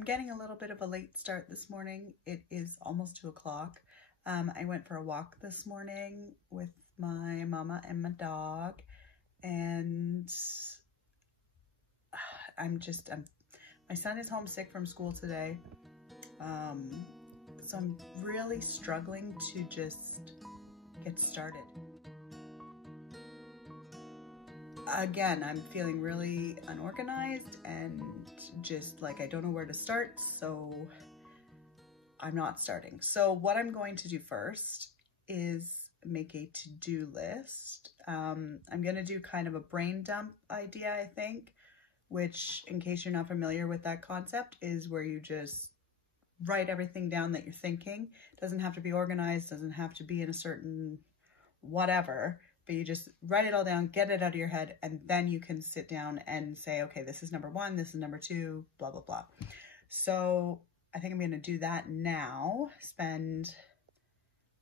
I'm getting a little bit of a late start this morning. It is almost 2 o'clock. I went for a walk this morning with my mama and my dog, and my son is homesick from school today. So I'm really struggling to just get started. Again, I'm feeling really unorganized and just like I don't know where to start, so I'm not starting. So what I'm going to do first is make a to-do list. I'm gonna do kind of a brain dump idea, I think, which, in case you're not familiar with that concept, is where you just write everything down that you're thinking. It doesn't have to be organized, doesn't have to be in a certain whatever, but you just write it all down, get it out of your head, and then you can sit down and say, okay, this is number 1, this is number 2, blah, blah, blah. So I think I'm going to do that now, spend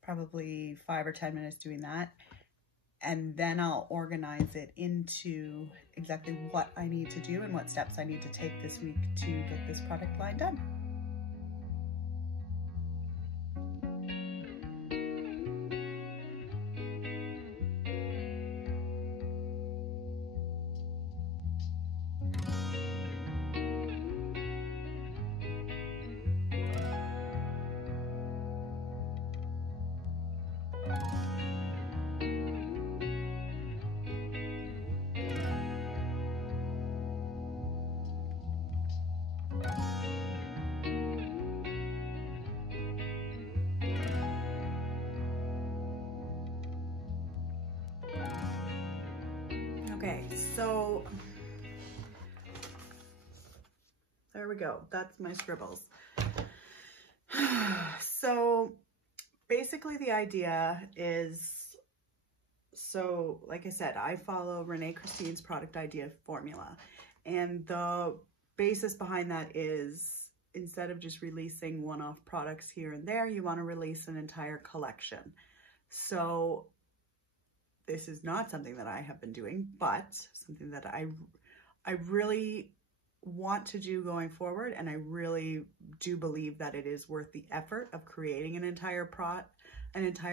probably 5 or 10 minutes doing that, and then I'll organize it into exactly what I need to do and what steps I need to take this week to get this product line done. Okay, so there we go. That's my scribbles. So basically the idea is, so like I said, I follow Renee Christine's product idea formula. And the basis behind that is, instead of just releasing one-off products here and there, you want to release an entire collection. So this is not something that I have been doing, but something that I really want to do going forward, and I really do believe that it is worth the effort of creating an entire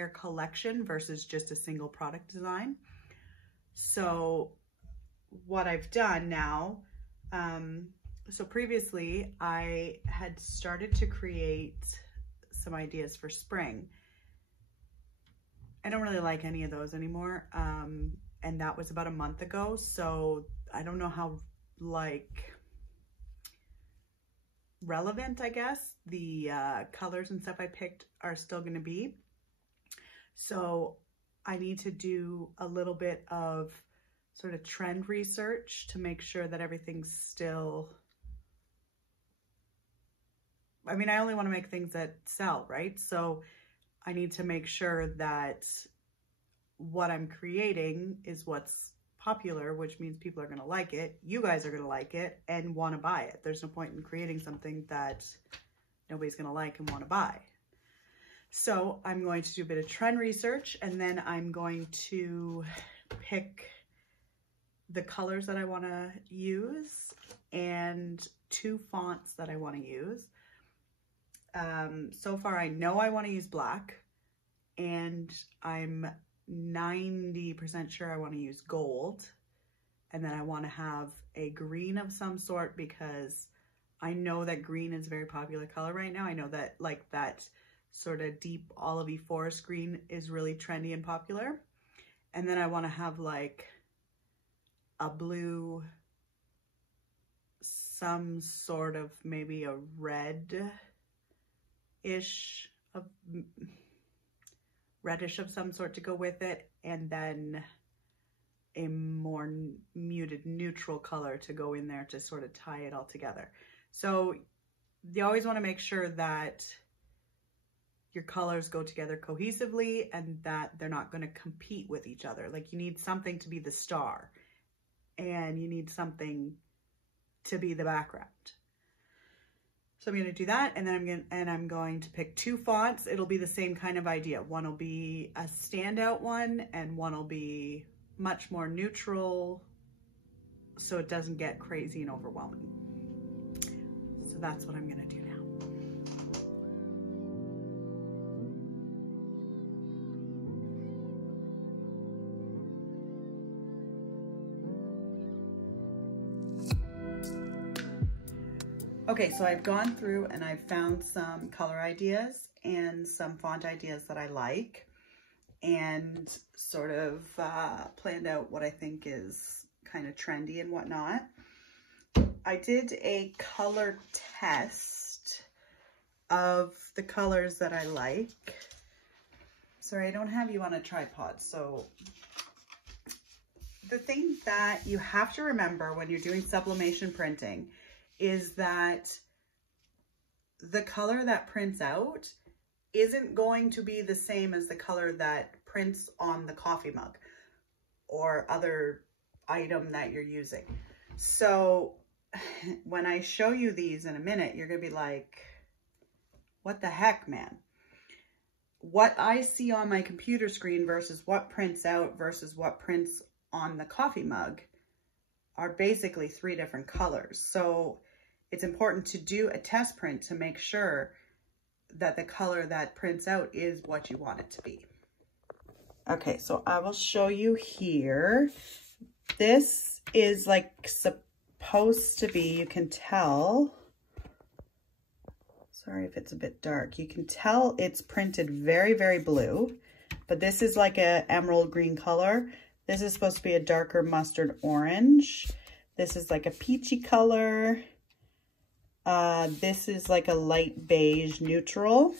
collection versus just a single product design. So what I've done now, so previously I had started to create some ideas for spring. I don't really like any of those anymore. And that was about a month ago. So I don't know how relevant, I guess, the colors and stuff I picked are still gonna be. So I need to do a little bit of sort of trend research to make sure that everything's still, I mean, I only wanna make things that sell, right? So I need to make sure that what I'm creating is what's popular, which means people are going to like it, you guys are going to like it and want to buy it. There's no point in creating something that nobody's going to like and want to buy. So I'm going to do a bit of trend research, and then I'm going to pick the colors that I want to use and 2 fonts that I want to use. So far I know I want to use black, and I'm 90% sure I want to use gold, and then I want to have a green of some sort, because I know that green is a very popular color right now. I know that like that sort of deep olivey forest green is really trendy and popular. And then I want to have like a blue, some sort of maybe a red-ish, reddish of some sort to go with it, and then a more muted neutral color to go in there to sort of tie it all together. So you always want to make sure that your colors go together cohesively and that they're not going to compete with each other. Like, you need something to be the star and you need something to be the background. So I'm going to do that, and then I'm going to pick 2 fonts. It'll be the same kind of idea. One will be a standout one, and one will be much more neutral, so it doesn't get crazy and overwhelming. So that's what I'm gonna do now. Okay, so I've gone through and I've found some color ideas and some font ideas that I like, and sort of planned out what I think is kind of trendy and whatnot. I did a color test of the colors that I like. Sorry, I don't have you on a tripod. So the thing that you have to remember when you're doing sublimation printing is that the color that prints out isn't going to be the same as the color that prints on the coffee mug or other item that you're using. So when I show you these in a minute, you're gonna be like, what the heck, man? What I see on my computer screen versus what prints out versus what prints on the coffee mug are basically 3 different colors. So it's important to do a test print to make sure that the color that prints out is what you want it to be. Okay, so I will show you here. This is like supposed to be, you can tell, sorry if it's a bit dark, you can tell it's printed very, very blue, but this is like a emerald green color. This is supposed to be a darker mustard orange. This is like a peachy color. This is like a light beige neutral.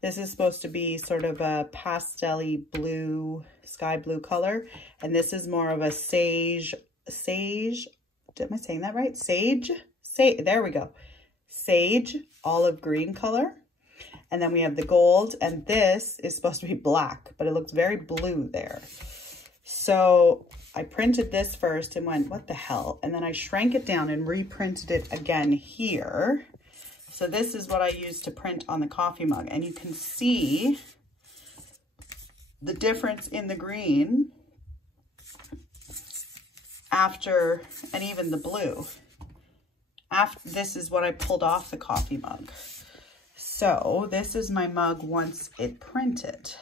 This is supposed to be sort of a pastel-y blue, sky blue color. And this is more of a sage, am I saying that right? Sage, there we go. Sage, olive green color. And then we have the gold, and this is supposed to be black, but it looks very blue there. So I printed this first and went, what the hell? And then I shrank it down and reprinted it again here. So this is what I used to print on the coffee mug. And you can see the difference in the green after, and even the blue. After, this is what I pulled off the coffee mug. So this is my mug once it printed.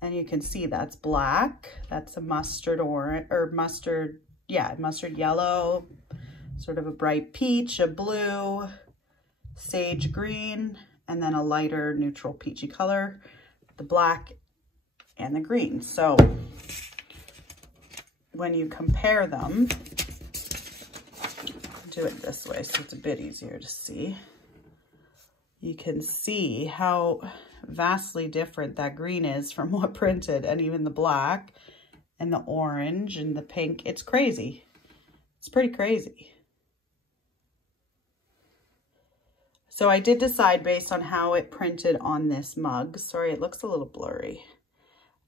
And you can see that's black. That's a mustard orange, or mustard, yeah, mustard yellow, sort of a bright peach, a blue, sage green, and then a lighter neutral peachy color, the black and the green. So when you compare them, do it this way so it's a bit easier to see. You can see how vastly different that green is from what printed, and even the black and the orange and the pink. It's crazy. It's pretty crazy. So I did decide based on how it printed on this mug, sorry, it looks a little blurry,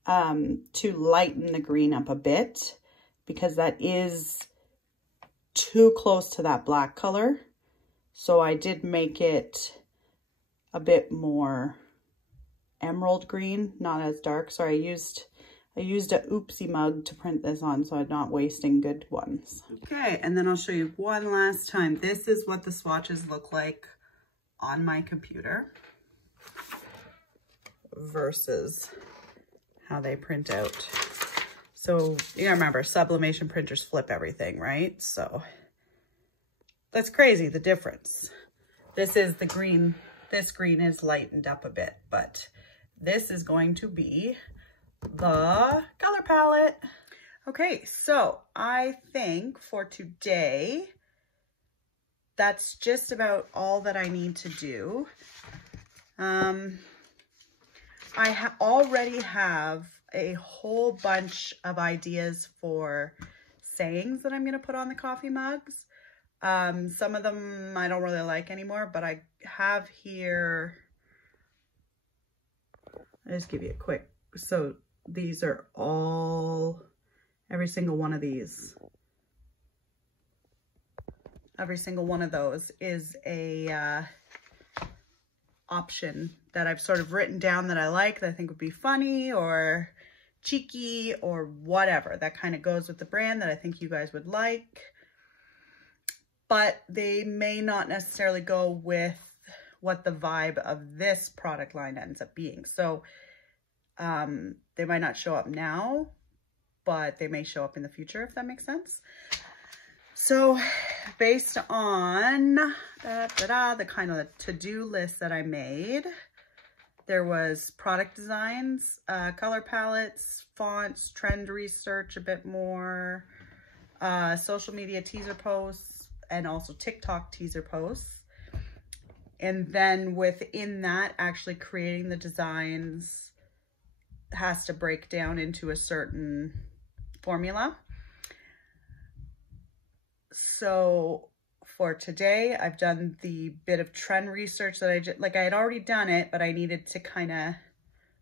to lighten the green up a bit, because that is too close to that black color. So I did make it a bit more emerald green, not as dark. So I used a oopsie mug to print this on, so I'm not wasting good ones. Okay, and then I'll show you one last time. This is what the swatches look like on my computer versus how they print out. So you gotta remember, sublimation printers flip everything, right? So that's crazy, the difference. This is the green. This green is lightened up a bit, but this is going to be the color palette. Okay, so I think for today, that's just about all that I need to do. I already have a whole bunch of ideas for sayings that I'm going to put on the coffee mugs. Some of them I don't really like anymore, but I have here, I'll just give you a quick, so these are all, every single one of these, every single one of those is a option that I've sort of written down that I like, that I think would be funny or cheeky or whatever, that kind of goes with the brand that I think you guys would like. but they may not necessarily go with what the vibe of this product line ends up being. So they might not show up now, but they may show up in the future, if that makes sense. So based on the kind of to-do list that I made, there was product designs, color palettes, fonts, trend research a bit more, social media teaser posts, and also TikTok teaser posts. And then within that, actually creating the designs has to break down into a certain formula. So for today, I've done the bit of trend research that I had already done it, but I needed to kind of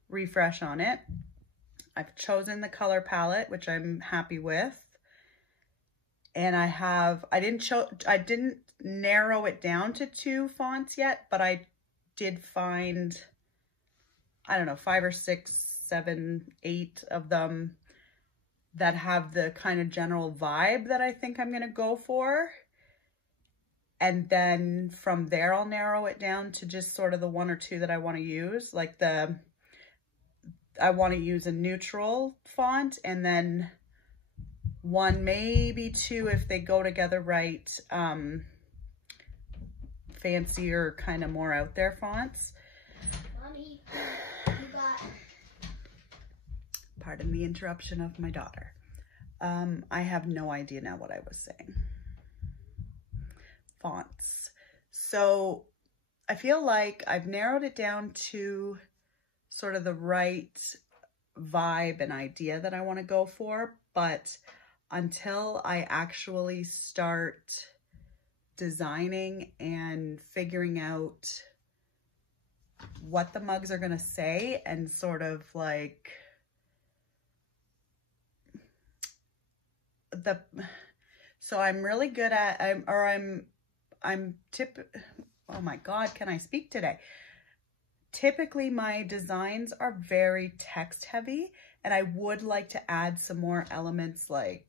refresh on it. I've chosen the color palette, which I'm happy with. And I didn't narrow it down to 2 fonts yet, but I did find, I don't know, 5 or 6, 7, 8 of them that have the kind of general vibe that I think I'm gonna go for. And then from there, I'll narrow it down to just sort of the 1 or 2 that I wanna use. Like I wanna use a neutral font, and then 1, maybe 2 if they go together right, fancier, kind of more out there fonts. Mommy, you got... Pardon the interruption of my daughter. I have no idea now what I was saying. Fonts. So I feel like I've narrowed it down to sort of the right vibe and idea that I want to go for, but until I actually start designing and figuring out what the mugs are going to say and sort of like so I'm really good at, oh my God, can I speak today? Typically my designs are very text heavy, and I would like to add some more elements like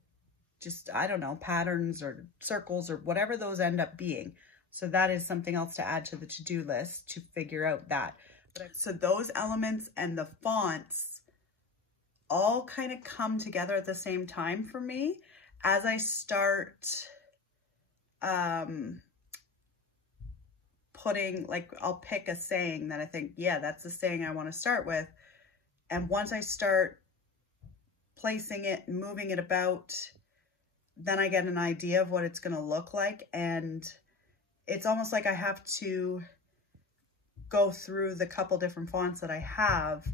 just, I don't know, patterns or circles or whatever those end up being. So that is something else to add to the to-do list to figure out that. So those elements and the fonts all kind of come together at the same time for me as I start putting, like, I'll pick a saying that I think, yeah, that's the saying I want to start with. And once I start placing it and moving it about, then I get an idea of what it's going to look like. And it's almost like I have to go through the couple different fonts that I have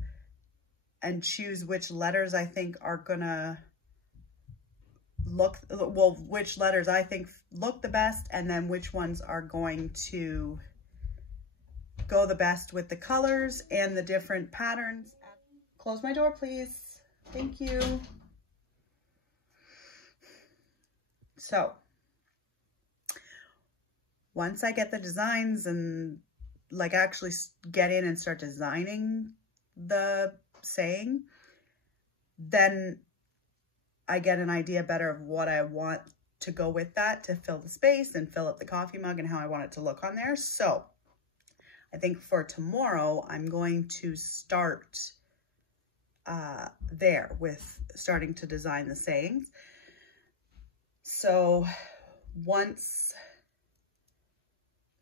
and choose which letters I think are going to which letters I think look the best, and then which ones are going to go the best with the colors and the different patterns. Close my door, please. Thank you. So once I get the designs and like actually get in and start designing the saying, then I get an idea better of what I want to go with that to fill the space and fill up the coffee mug and how I want it to look on there. So I think for tomorrow, I'm going to start there with starting to design the sayings. So once,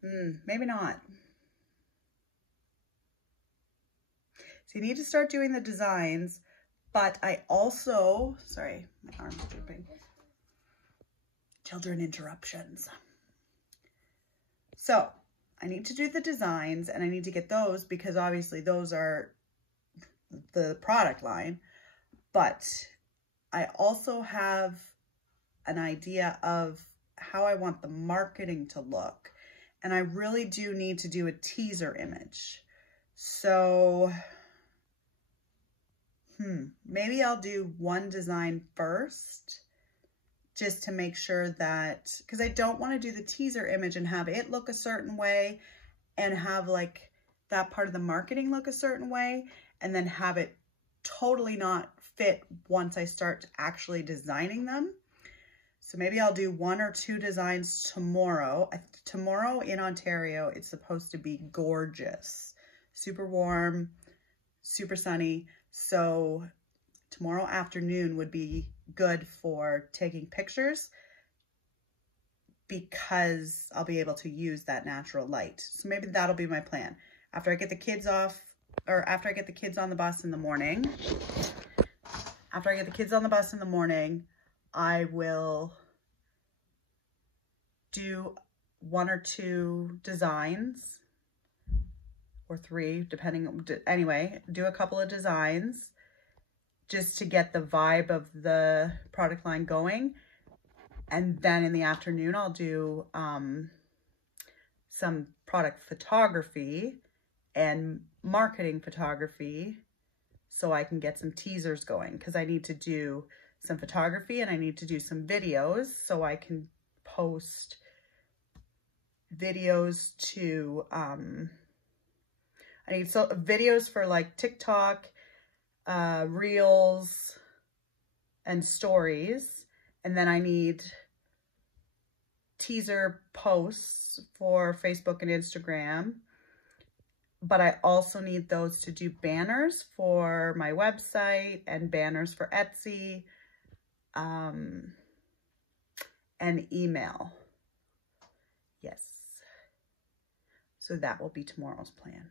maybe not. So you need to start doing the designs, but I also, sorry, my arm's drooping. Children interruptions. So I need to do the designs and I need to get those because obviously those are the product line, but I also have an idea of how I want the marketing to look. And I really do need to do a teaser image. So maybe I'll do one design first just to make sure that, because I don't want to do the teaser image and have it look a certain way and have like that part of the marketing look a certain way and then have it totally not fit once I start actually designing them. So maybe I'll do 1 or 2 designs tomorrow. Tomorrow in Ontario, it's supposed to be gorgeous. Super warm, super sunny. So tomorrow afternoon would be good for taking pictures because I'll be able to use that natural light. So maybe that'll be my plan. After I get the kids off, or after I get the kids on the bus in the morning, I will do 1 or 2 designs, or 3, depending, anyway, do a couple of designs just to get the vibe of the product line going. And then in the afternoon, I'll do some product photography and marketing photography so I can get some teasers going, because I need to do some photography and I need to do some videos so I can post videos to, I need videos for like TikTok, Reels, and stories. And then I need teaser posts for Facebook and Instagram. But I also need those to do banners for my website and banners for Etsy, and email. Yes. So that will be tomorrow's plan.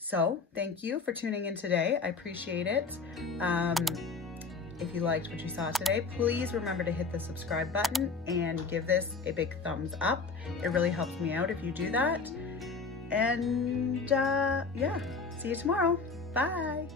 So thank you for tuning in today. I appreciate it. If you liked what you saw today, please remember to hit the subscribe button and give this a big thumbs up. It really helps me out if you do that. And yeah, see you tomorrow. Bye.